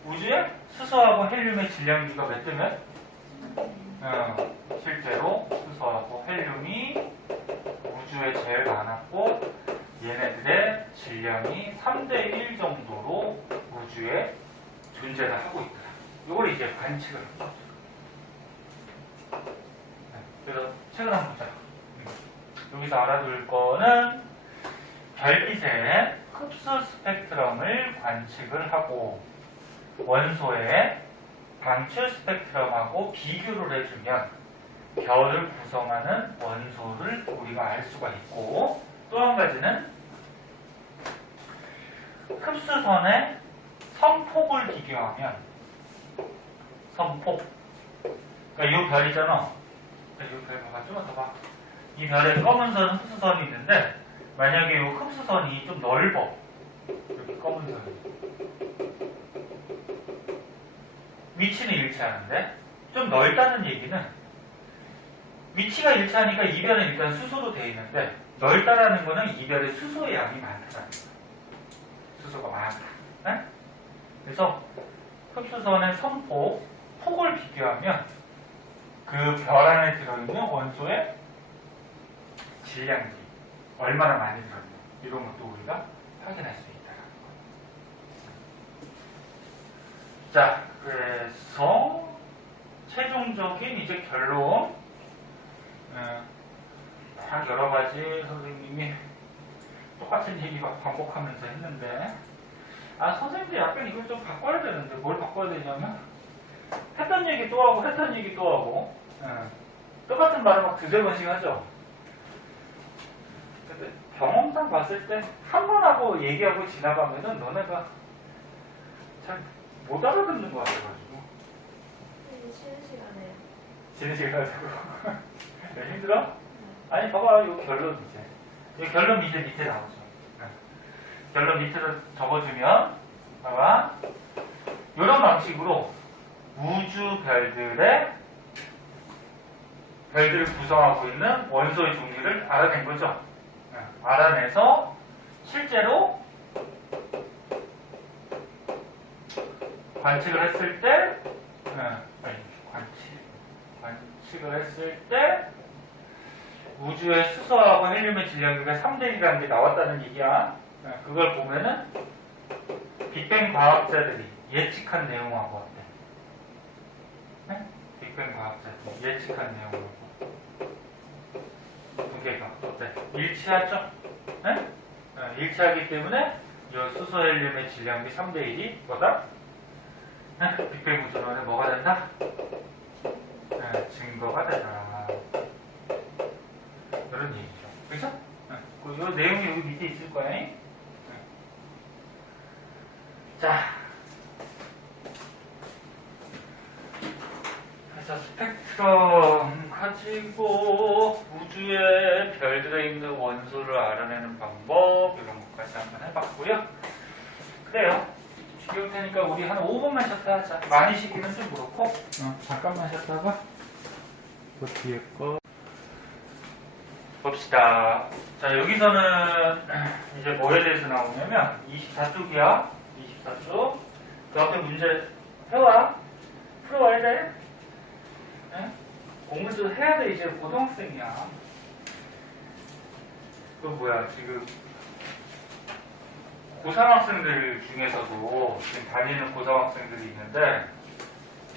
우주에 수소하고 헬륨의 질량비가 몇 대면? 실제로 수소하고 헬륨이 우주에 제일 많았고 얘네들의 질량이 3대1 정도로 우주에 존재를 하고 있더라. 이걸 이제 관측을 한 거죠. 그래서 책을 한번 보자. 여기서 알아둘 거는 별빛의 흡수 스펙트럼을 관측을 하고 원소의 방출 스펙트럼하고 비교를 해주면 별을 구성하는 원소를 우리가 알 수가 있고 또 한 가지는 흡수선의 선폭을 비교하면 선폭 그러니까 이 별이잖아. 이 별 봐봐. 좀만 더 봐. 이 별에 검은 선 흡수선이 있는데 만약에 이 흡수선이 좀 넓어 이렇게 검은 선이 위치는 일치하는데 좀 넓다는 얘기는 위치가 일치하니까 이 별은 일단 수소로 되어 있는데 넓다라는 거는 이 별의 수소의 양이 많다는 거야. 수소가 많다. 네? 그래서 흡수선의 선폭, 폭을 비교하면 그 별 안에 들어있는 원소의 질량이 얼마나 많이 들어있냐 이런 것도 우리가 확인할 수 있다는 거. 자, 그래서 최종적인 이제 결론 막 여러 가지 선생님이 똑같은 얘기 막 반복하면서 했는데 선생님들 약간 이걸 좀 바꿔야 되는데 뭘 바꿔야 되냐면 했던 얘기 또 하고 했던 얘기 또 하고 똑같은 말을 막 두세 번씩 하죠. 근데 경험상 봤을 때 한 번 하고 얘기하고 지나가면은 너네가 잘 못 알아듣는 거 같아가지고 쉬는 시간에 쉬는 시간에 힘들어? 아니 봐봐 이 결론 이제 이 결론 이제 밑에 나오죠. 결론 밑으로 적어주면 봐봐 이런 방식으로 우주 별들을 구성하고 있는 원소의 종류를 알아낸 거죠. 알아내서 실제로 관측을 했을 때 관측을 했을 때 우주의 수소하고 헬륨의 질량비가 3대1이라는 게 나왔다는 얘기야. 그걸 보면은 빅뱅 과학자들이 예측한 내용하고 어때? 네? 빅뱅 과학자들이 예측한 내용하고 두 개가 어때? 일치하죠? 네? 일치하기 때문에 이 수소 헬륨의 질량비 3대1이 뭐다? 네? 빅뱅 우주론에 뭐가 된다? 네, 증거가 되다. 이런 얘기죠. 그죠? 이 내용이 여기 밑에 있을 거야. 자, 그래서 스펙트럼 가지고 우주에 별들에 있는 원소를 알아내는 방법 이런 것까지 한번 해봤고요. 그래요. 지겨울 테니까 우리 한 5분만 쉬었다 하자. 많이 쉬기는 좀 그렇고 잠깐만 쉬었다가 그 뒤에 거 봅시다. 자, 여기서는 이제 뭐에 대해서 나오냐면 24쪽이야. 24쪽. 그 앞에 문제 해와. 풀어와야 돼. 네? 공부도 해야 돼. 이제 고등학생이야. 그 뭐야 지금 고3학생들 중에서도 지금 다니는 고등학생들이 있는데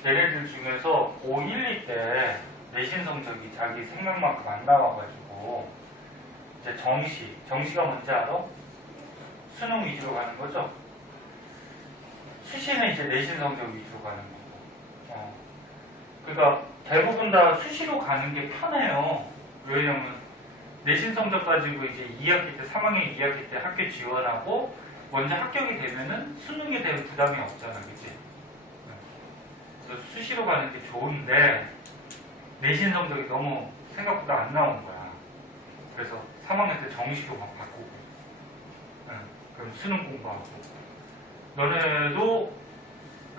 걔네들 중에서 고1, 2 때 내신 성적이 자기 생각만큼 안 나와가지고 이제 정시가 뭔지 알아? 수능 위주로 가는 거죠. 수시는 이제 내신 성적 위주로 가는 거고. 그러니까 대부분 다 수시로 가는 게 편해요. 왜냐면 내신 성적 가지고 이제 2학기 때, 3학년 2학기 때 학교 지원하고 먼저 합격이 되면은 수능에 대한 부담이 없잖아, 그치? 그래서 수시로 가는 게 좋은데 내신 성적이 너무 생각보다 안 나온 거야. 그래서 3학년 때 정시로 막 바꾸고, 그럼 수능 공부하고. 너네도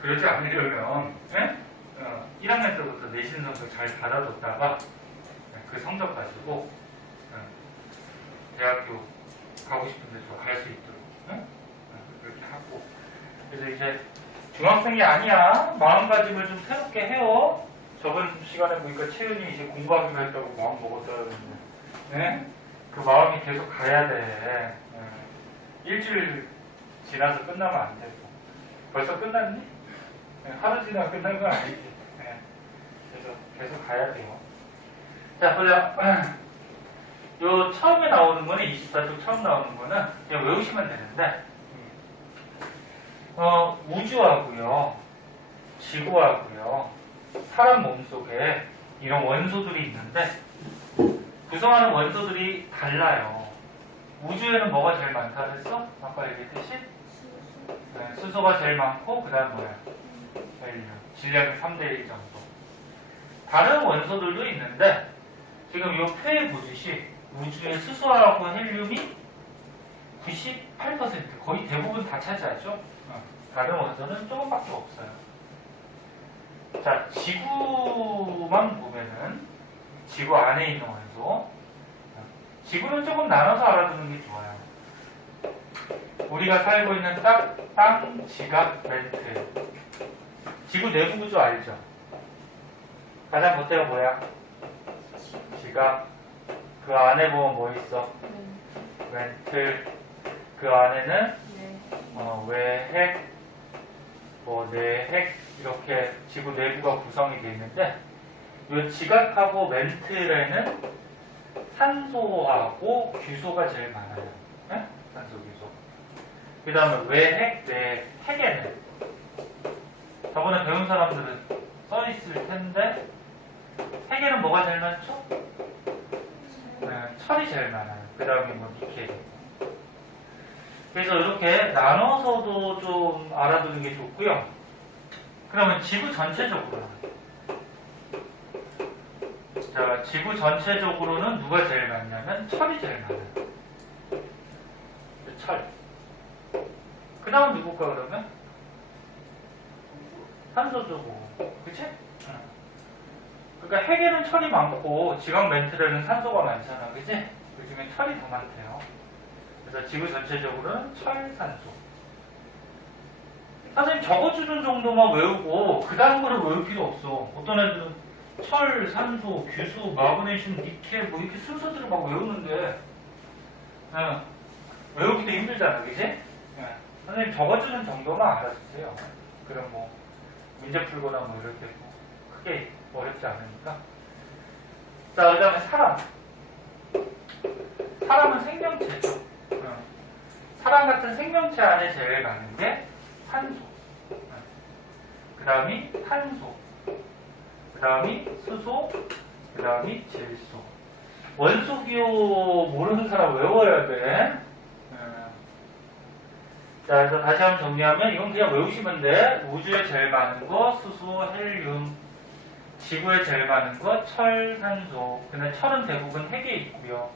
그러지 않으려면 1학년 때부터 내신 성적 잘 받아뒀다가 그 성적 가지고 대학교 가고 싶은 데서 갈 수 있도록 그렇게 하고. 그래서 이제 중학생이 아니야. 마음가짐을 좀 새롭게 해요. 저번 시간에 보니까 채은이 이제 공부하기로 했다고 마음 먹었어요. 네? 그 마음이 계속 가야 돼. 일주일 지나서 끝나면 안 되고. 벌써 끝났니? 하루 지나 끝난 건 아니지. 그래서 계속 가야 돼요. 자, 보자. 요 처음에 나오는 거는 24쪽 처음 나오는 거는 그냥 외우시면 되는데 우주하고요, 지구하고요, 사람 몸속에 이런 원소들이 있는데 구성하는 원소들이 달라요. 우주에는 뭐가 제일 많다 그랬어? 아까 얘기했듯이 수소가 제일 많고 그 다음 뭐야? 헬륨. 질량이 3대1 정도. 다른 원소들도 있는데 지금 요 표에 보듯이 우주의 수소하고 헬륨이 98% 거의 대부분 다 차지하죠. 다른 원소는 조금밖에 없어요. 자, 지구만 보면은 지구 안에 있는 원소. 지구는 조금 나눠서 알아두는 게 좋아요. 우리가 살고 있는 땅, 지각, 멘트. 지구 내부 구조 알죠? 가장 겉에가 뭐야? 지각. 그 안에 보면 뭐 있어? 멘틀. 그 안에는 외핵, 내핵 이렇게 지구 내부가 구성이 되어 있는데 이 지각하고 멘틀에는 산소하고 규소가 제일 많아요. 네? 산소, 규소. 그 다음에 외핵, 핵에는 저번에 배운 사람들은 써 있을 텐데 핵에는 뭐가 제일 많죠? 철이 제일 많아요. 그 다음에 니켈. 그래서 이렇게 나눠서도 좀 알아두는 게 좋고요. 그러면 지구 전체적으로는 자, 지구 전체적으로는 누가 제일 많냐면 철이 제일 많아요. 철. 그 다음 누굴까 그러면? 산소죠 뭐. 그치? 그러니까 핵에는 철이 많고 지각 멘틀에는 산소가 많잖아. 그치? 그 중에 철이 더 많대요. 그래서 지구 전체적으로는 철, 산소. 선생님 적어주는 정도만 외우고 그 다음 거를 외울 필요 없어. 어떤 애들은 철, 산소, 규소, 마그네슘, 니켈 뭐 이렇게 순서들을 막 외우는데 외우기도 힘들잖아. 그치? 선생님 적어주는 정도만 알아주세요. 그럼 뭐 문제 풀거나 뭐 이럴 때 뭐 크게 어렵지 않으니까. 자, 그 다음에 사람. 사람은 생명체죠. 사람 같은 생명체 안에 제일 많은 게 산소. 그 다음이 탄소. 그 다음이 수소. 그 다음이 질소. 원소 기호 모르는 사람 외워야 돼. 자, 그래서 다시 한번 정리하면 이건 그냥 외우시면 돼. 우주에 제일 많은 거 수소, 헬륨. 지구에 제일 많은 거 철, 산소. 근데 철은 대부분 핵에 있고요.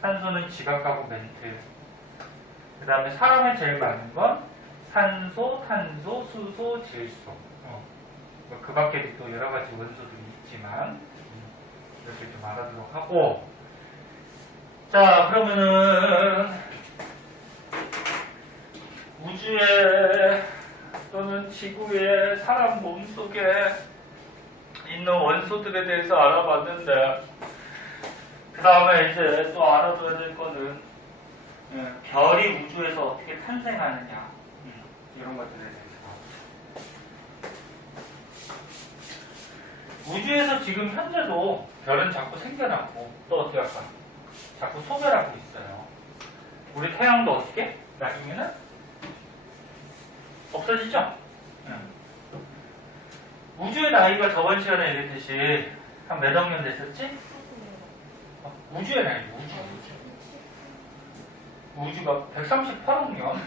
산소는 지각하고 멘틀. 그 다음에 사람에 제일 많은 건 산소, 탄소, 수소, 질소. 그 밖에도 또 여러 가지 원소들이 있지만 이렇게 좀 알아두도록 하고. 자, 그러면은 우주에 또는 지구의 사람 몸속에 있는 원소들에 대해서 알아봤는데 그 다음에 이제 또 알아둬야 될 거는 별이 우주에서 어떻게 탄생하느냐 이런 것들에 대해서. 우주에서 지금 현재도 별은 자꾸 생겨나고 또 어떻게 할까? 자꾸 소멸하고 있어요. 우리 태양도 어떻게? 나중에는 없어지죠? 우주의 나이가 저번 시간에 얘기했듯이 한 몇 억 년 됐었지? 우주의 나이, 우주가 138억 년.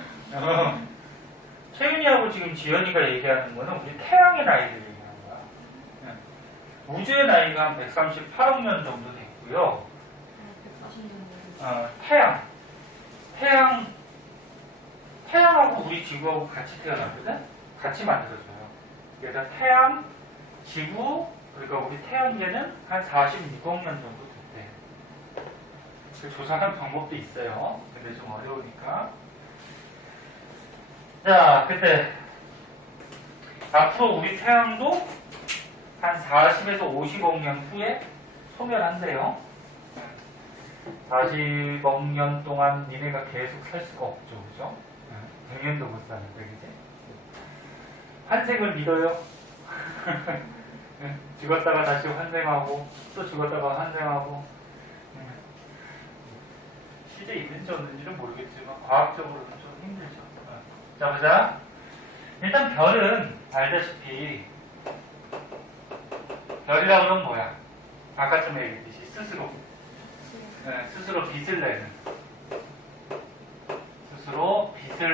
채윤이하고 지금 지연이가 얘기하는 거는 우리 태양의 나이를 얘기하는 거야. 우주의 나이가 한 138억 년 정도 됐고요. 태양하고 우리 지구하고 같이 태어나거든? 같이 만들어져요. 그래서 태양, 지구, 그러니까 우리 태양계는 한 46억 년 정도 됐대. 그 조사하는 방법도 있어요. 근데 좀 어려우니까. 자, 그때 앞으로 우리 태양도 한 40에서 50억 년 후에 소멸한대요. 40억 년 동안 니네가 계속 살 수가 없죠, 그죠? 100년도 못 사는데, 그지? 환생을 믿어요? 죽었다가 다시 환생하고, 또 죽었다가 환생하고. 실제 있는지 없는지는 모르겠지만, 과학적으로는 좀 힘들죠. 자, 보자. 일단 별은 알다시피, 별이라고 그러면 뭐야? 아까 좀 얘기했듯이 스스로 빛을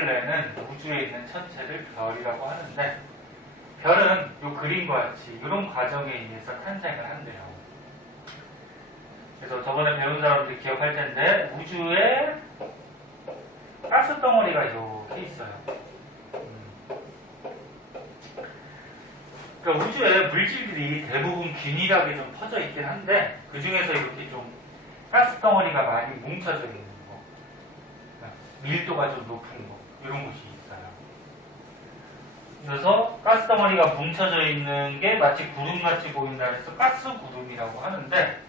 내는 우주에 있는 천체를 별이라고 하는데, 별은 이 그림과 같이 이런 과정에 의해서 탄생을 한대요. 그래서 저번에 배운 사람들이 기억할 텐데, 우주에 가스덩어리가 이렇게 있어요. 그러니까 우주에 물질들이 대부분 균일하게 좀 퍼져 있긴 한데, 그 중에서 이렇게 좀 가스덩어리가 많이 뭉쳐져 있는 거, 밀도가 좀 높은 거, 이런 곳이 있어요. 그래서 가스덩어리가 뭉쳐져 있는 게 마치 구름같이 보인다 해서 가스구름이라고 하는데,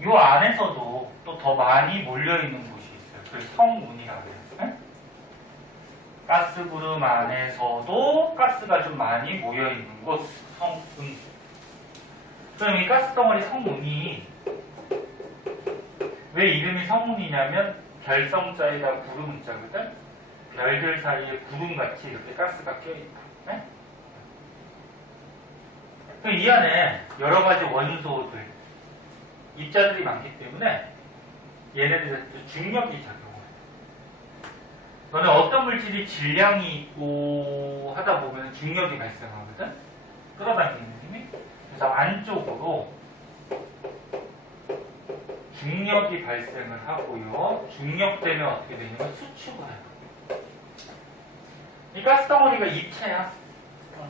이 안에서도 또 더 많이 몰려있는 곳이 있어요. 그걸 성운이라고 해요. 네? 가스구름 안에서도 가스가 좀 많이 모여있는 곳, 성운. 그럼 이 가스덩어리 성운이 왜 이름이 성운이냐면 별성자에다 구름자거든? 별들 사이에 구름같이 이렇게 가스가 껴있다. 네? 그럼 이 안에 여러 가지 원소들, 입자들이 많기 때문에 얘네들한테 중력이 작용해요. 너는 어떤 물질이 질량이 있고 하다 보면 중력이 발생하거든? 끌어당기는 힘이. 그래서 안쪽으로 중력이 발생을 하고요. 중력 때문에 어떻게 되냐면 수축을 해요. 이 가스덩어리가 입체야.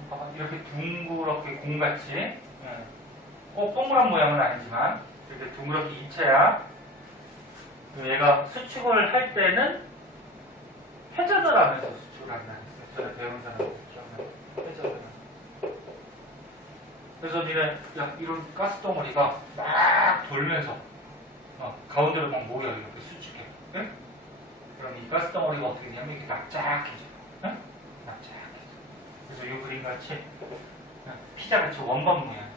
봐봐. 이렇게 둥그렇게 공같이. 꼭 동그란 모양은 아니지만 이렇게 둥그렇게 입체야. 얘가 수축을 할 때는 회전을 하면서 수축을 한다 했어요. 전에 배운 사람들 기억나요? 회전을 하면서. 그래서 니네 이런 가스덩어리가 막 돌면서 가운데로 막 모여 이렇게 수축해. 네? 그럼 이 가스덩어리가 어떻게 되냐면 이렇게 납작해져. 네? 납작해져. 그래서 이 그림같이 피자같이 원반 모양.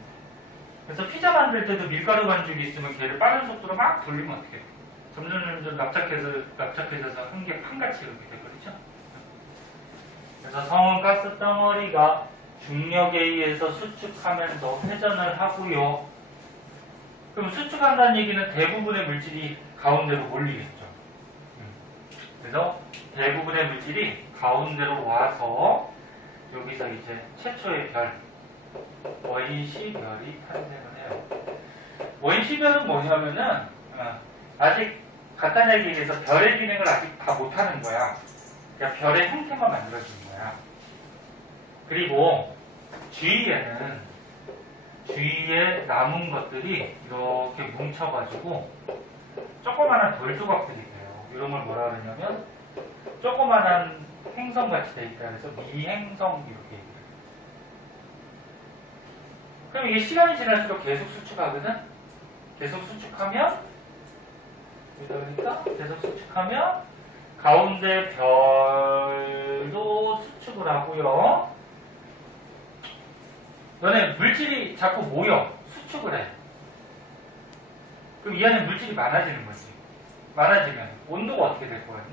그래서 피자 만들 때도 밀가루 반죽이 있으면 걔를 빠른 속도로 막 돌리면 어떻게 돼? 점점 납작해져서 한 개 판같이 이렇게 되거든요. 그래서 성운 가스덩어리가 중력에 의해서 수축하면서 회전을 하고요. 그럼 수축한다는 얘기는 대부분의 물질이 가운데로 몰리겠죠. 그래서 대부분의 물질이 가운데로 와서 여기서 이제 최초의 별, 원시별이 탄생을 해요. 원시별은 뭐냐면은 아직 간단하게 얘기해서 별의 기능을 아직 다 못하는 거야. 그러니까 별의 형태만 만들어진 거야. 그리고 주위에 남은 것들이 이렇게 뭉쳐가지고 조그만한 돌 조각들이 돼요. 이런 걸 뭐라 그러냐면 조그만한 행성같이 돼 있다 그래서 미행성 이렇게 얘기해요. 그럼 이게 시간이 지날수록 계속 수축하거든? 계속 수축하면 계속 수축하면 가운데 별도 수축을 하고요. 너네 물질이 자꾸 모여 수축을 해. 그럼 이 안에 물질이 많아지는 거지. 많아지면 온도가 어떻게 될 거니?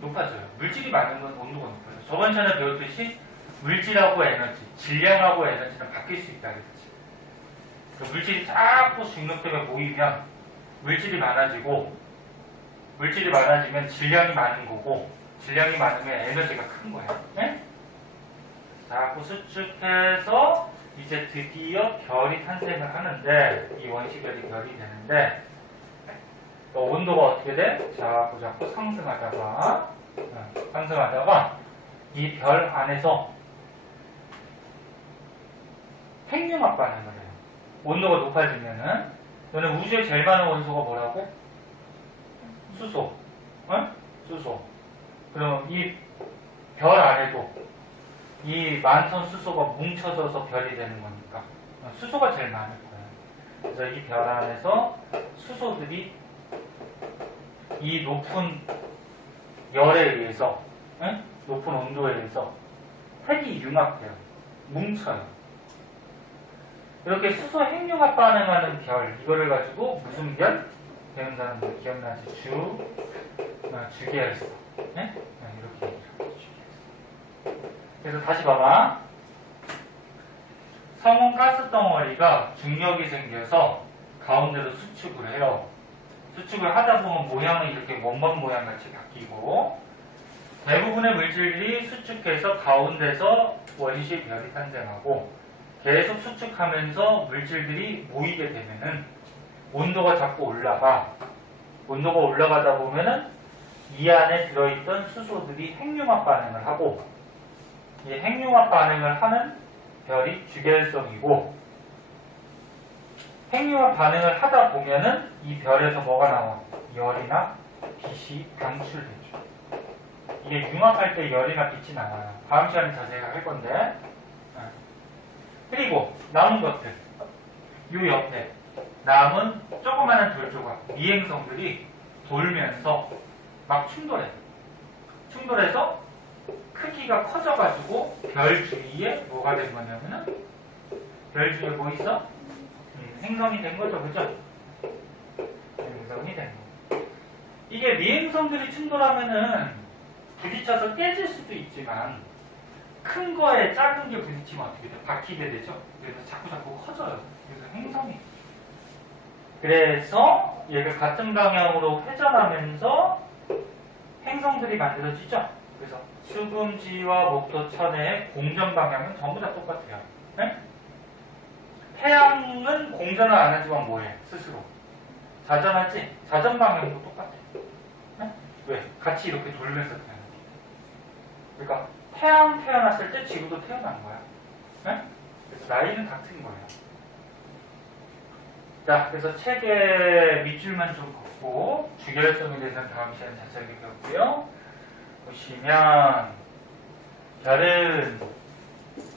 높아져요. 물질이 많은 건 온도가 높아져요. 저번 시간에 배웠듯이 물질하고 에너지, 질량하고 에너지는 바뀔 수 있다 그랬지. 그래서 물질이 자꾸 중력tem에 모이면 물질이 많아지고, 물질이 많아지면 질량이 많은 거고, 질량이 많으면 에너지가 큰 거예요. 네? 자꾸 수축해서 이제 드디어 별이 탄생을 하는데, 이 원시별이 별이 되는데, 온도가 어떻게 돼? 자꾸 상승하다가 이 별 안에서 핵융합 반응을 해요. 온도가 높아지면은, 너는 우주에 제일 많은 원소가 뭐라고? 수소. 수소. 그럼 이 별 안에도 이 많던 수소가 뭉쳐져서 별이 되는 거니까 수소가 제일 많을 거예요. 그래서 이 별 안에서 수소들이 이 높은 열에 의해서, 높은 온도에 의해서 핵이 융합돼요. 뭉쳐요. 이렇게 수소 핵융합 반응하는 별, 이거를 가지고 무슨 별? 배운 사람들 기억나지? 주계열성. 네? 이렇게 얘기하죠. 주계열성. 그래서 다시 봐봐. 성운 가스 덩어리가 중력이 생겨서 가운데로 수축을 해요. 수축을 하다 보면 모양은 이렇게 원반 모양 같이 바뀌고, 대부분의 물질들이 수축해서 가운데서 원시 별이 탄생하고, 계속 수축하면서 물질들이 모이게 되면은 온도가 자꾸 올라가. 온도가 올라가다 보면은 이 안에 들어있던 수소들이 핵융합 반응을 하고, 이 핵융합 반응을 하는 별이 주계열성이고, 핵융합 반응을 하다 보면은 이 별에서 뭐가 나와? 열이나 빛이 방출되죠. 이게 융합할 때 열이나 빛이 나와요. 다음 시간에 자세히 할 건데. 그리고 남은 것들, 요 옆에 남은 조그마한 돌조각, 미행성들이 돌면서 막 충돌해. 충돌해서 크기가 커져가지고 별 주위에 뭐가 된 거냐면은, 별 주위에 뭐 있어? 행성이 된 거죠, 그죠? 행성이 된 거. 이게 미행성들이 충돌하면은 부딪혀서 깨질 수도 있지만, 큰 거에 작은 게 부딪히면 어떻게 돼? 박히게 되죠? 그래서 자꾸 커져요. 그래서 행성이. 그래서 얘가 같은 방향으로 회전하면서 행성들이 만들어지죠? 그래서 수금지와 목토천의 공전 방향은 전부 다 똑같아요. 네? 태양은 공전을 안 하지만 뭐해? 스스로. 자전하지? 자전 방향도 똑같아. 네? 왜? 같이 이렇게 돌면서 태어나. 그러니까 태양 태어났을 때 지구도 태어난 거야. 네? 그래서 나이는 같은 거예요. 자, 그래서 책의 밑줄만 좀 걷고 주계열성에 대해서는 다음 시간에 자세하게 배웠고요. 보시면 별은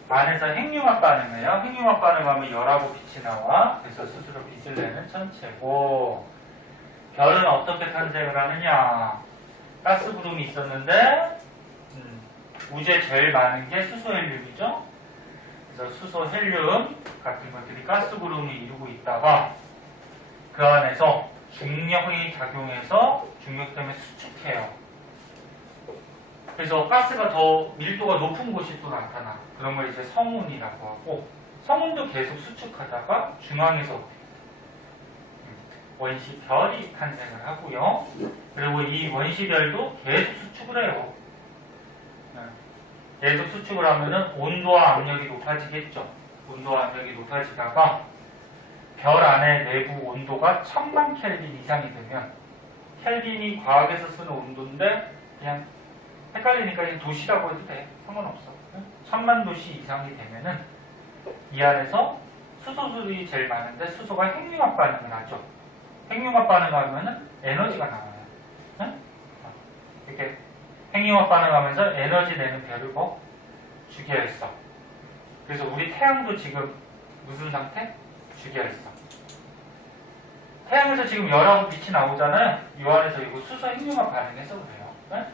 안에서 핵융합 반응해요. 핵융합 반응하면 열하고 빛이 나와. 그래서 스스로 빛을 내는 천체고, 별은 어떻게 탄생을 하느냐? 가스 구름이 있었는데 우주에 제일 많은 게 수소 헬륨이죠. 그래서 수소 헬륨 같은 것들이 가스 구름을 이루고 있다가 그 안에서 중력이 작용해서 중력 때문에 수축해요. 그래서 가스가 더 밀도가 높은 곳이 또 나타나. 그런 걸 이제 성운이라고 하고, 성운도 계속 수축하다가 중앙에서 원시별이 탄생을 하고요. 그리고 이 원시별도 계속 수축을 해요. 계속 수축을 하면은 온도와 압력이 높아지겠죠. 온도와 압력이 높아지다가 별 안의 내부 온도가 1000만 켈빈 이상이 되면, 켈빈이 과학에서 쓰는 온도인데 그냥 헷갈리니까 그냥 도시라고 해도 돼. 상관없어. 1000만 도시 이상이 되면은 이 안에서 수소들이 제일 많은데 수소가 핵융합 반응을 하죠. 핵융합 반응하면은 에너지가 나와요. 이렇게 핵융합 반응하면서 에너지 내는 별을 뭐? 주계열성. 그래서 우리 태양도 지금 무슨 상태? 주계열성. 태양에서 지금 열하고 빛이 나오잖아요. 이 안에서 이거 수소 핵융합 반응해서 그래요. 네?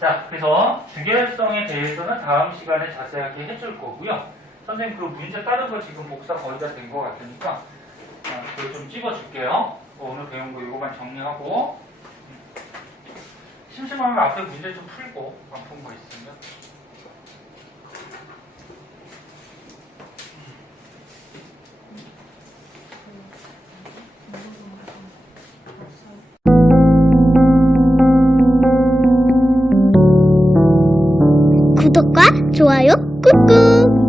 자, 그래서 주계열성에 대해서는 다음 시간에 자세하게 해줄 거고요. 선생님 그 문제 다른 거 지금 복사 거의 다 된 것 같으니까 그걸 좀 찍어줄게요. 오늘 배운 거 이거만 정리하고 심심하면 앞에 문제 좀 풀고 안 푼 거 있으면 구독과 좋아요 꾹꾹.